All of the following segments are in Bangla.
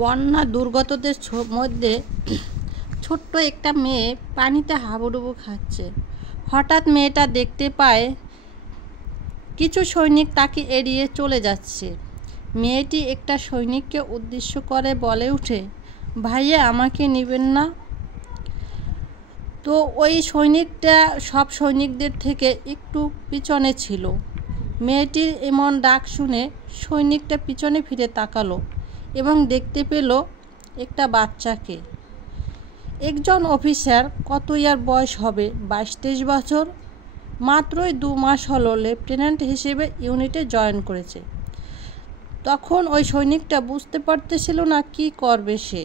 বন্যা দুর্গতদের মধ্যে ছোট্ট একটা মেয়ে পানিতে হাবুডুবু খাচ্ছে। হঠাৎ মেয়েটা দেখতে পায় কিছু সৈনিক তাকে এড়িয়ে চলে যাচ্ছে। মেয়েটি একটা সৈনিককে উদ্দেশ্য করে বলে ওঠে, ভাইয়া আমাকে নেবেন না? তো ওই সৈনিকটা সব সৈনিকদের থেকে একটু পিছনে ছিল। মেয়েটির এমন ডাক শুনে সৈনিকটা পিছনে ফিরে তাকালো এবং দেখতে পেল একটা বাচ্চাকে। একজন অফিসার, কতই আর বয়স হবে, 22-23 বছর, মাত্রই 2 মাস হলো লেফটেন্যান্ট হিসেবে ইউনিটে জয়েন করেছে। তখন ওই সৈনিকটা বুঝতে পারতেছিল না কি করবে, সে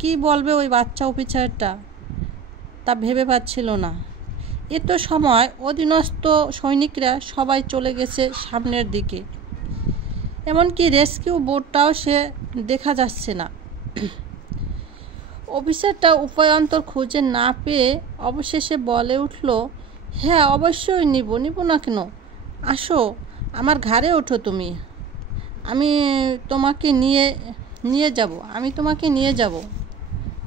কি বলবে ওই বাচ্চা অফিসারটা, তা ভেবে পাচ্ছিল না। এত সময় অধীনস্থ সৈনিকরা সবাই চলে গেছে সামনের দিকে, এমনকি রেস্কিউ বোটটাও সে দেখা যাচ্ছে না। অফিসারটা উপায়ান্তর খুঁজে না পেয়ে অবশেষে বলে উঠল, হ্যাঁ অবশ্যই নিব না কেন, আসো আমার ঘাড়ে ওঠো তুমি, আমি তোমাকে নিয়ে যাব।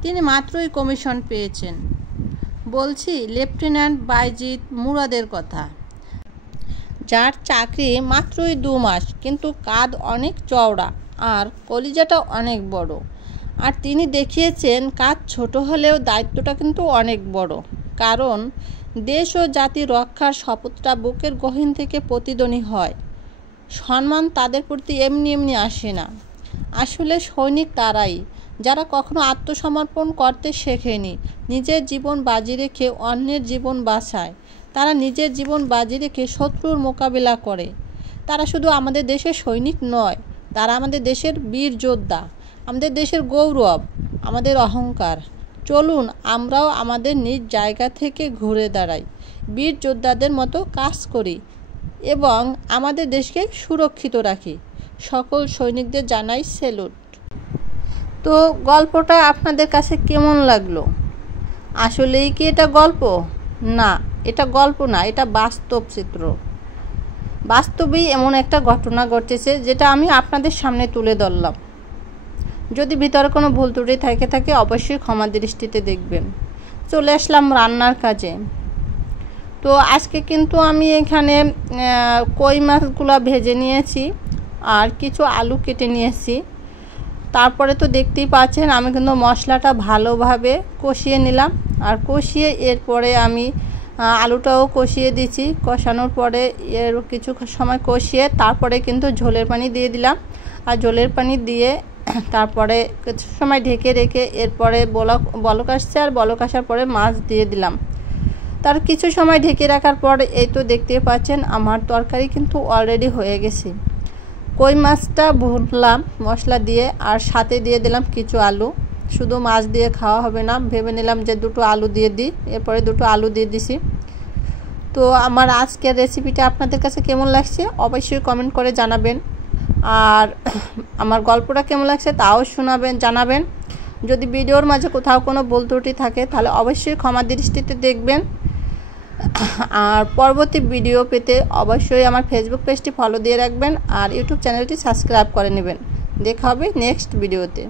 তিনি মাত্রই কমিশন পেয়েছেন। বলছি লেফটেন্যান্ট বাইজিৎ মুরাদের কথা, যার চাকরি মাত্রই 2 মাস, কিন্তু কাঁধ অনেক চওড়া আর কলিজাটা অনেক বড়। আর তিনি দেখিয়েছেন কাজ ছোট হলেও দায়িত্বটা কিন্তু অনেক বড়, কারণ দেশ ও জাতি রক্ষার শপথটা বুকের গহীন থেকে প্রতিধ্বনি হয়। সম্মান তাদের প্রতি এমনি এমনি আসে না। আসলে সৈনিক তারাই যারা কখনো আত্মসমর্পণ করতে শেখেনি, নিজের জীবন বাজি রেখে অন্যের জীবন বাঁচায়। তারা নিজের জীবন বাজি রেখে শত্রুর মোকাবিলা করে। তারা শুধু আমাদের দেশের সৈনিক নয়, তারা আমাদের দেশের বীর যোদ্ধা, আমাদের দেশের গৌরব, আমাদের অহংকার। চলুন আমরাও আমাদের নিজ জায়গা থেকে ঘুরে দাঁড়াই, বীর যোদ্ধাদের মতো কাজ করি এবং আমাদের দেশকে সুরক্ষিত রাখি। সকল সৈনিকদের জানাই স্যালুট। তো গল্পটা আপনাদের কাছে কেমন লাগলো? আসলেই কি এটা গল্প? না, এটা গল্প না, এটা বাস্তব চিত্র। বাস্তবেই এমন একটা ঘটনা ঘটেছে যেটা আমি আপনাদের সামনে তুলে ধরলাম। যদি ভিতরে কোনো ভুল ত্রুটি থাকে অবশ্যই ক্ষমা দৃষ্টিতে দেখবেন। চলে আসলাম রান্নার কাজে। তো আজকে কিন্তু আমি এখানে কই মাছগুলো ভেজে নিয়েছি আর কিছু আলু কেটে নিয়েছি। তারপরে তো দেখতেই পাচ্ছেন আমি কিন্তু মশলাটা ভালোভাবে কষিয়ে নিলাম, আর কষিয়ে এরপরে আমি আলুটাও কষিয়ে দিচ্ছি। কষানোর পরে এর কিছু সময় কষিয়ে তারপরে কিন্তু ঝোলের পানি দিয়ে দিলাম, আর ঝোলের পানি দিয়ে তারপরে কিছু সময় ঢেকে রেখে এরপরে বলক আসছে, আর বলক আসার পরে মাছ দিয়ে দিলাম। তার কিছু সময় ঢেকে রাখার পর এই তো দেখতে পাচ্ছেন আমার তরকারি কিন্তু অলরেডি হয়ে গেছে। কই মাছটা ভুনলাম মশলা দিয়ে, আর সাথে দিয়ে দিলাম কিছু আলু। শুধু মাছ দিয়ে খাওয়া হবে না, ভেবে নিলাম যে 2টো আলু দিয়ে দিই, এরপরে 2টো আলু দিয়ে দিছি। তো আমার আজকের রেসিপিটা আপনাদের কাছে কেমন লাগছে অবশ্যই কমেন্ট করে জানাবেন, আর আমার গল্পটা কেমন লাগছে তাও জানাবেন। যদি ভিডিওর মাঝে কোথাও কোনো ভুল ত্রুটি থাকে তাহলে অবশ্যই ক্ষমা দৃষ্টিতে দেখবেন। আর পরবর্তী ভিডিও পেতে অবশ্যই আমার ফেসবুক পেজটি ফলো দিয়ে রাখবেন আর ইউটিউব চ্যানেলটি সাবস্ক্রাইব করে নেবেন। দেখা হবে নেক্সট ভিডিওতে।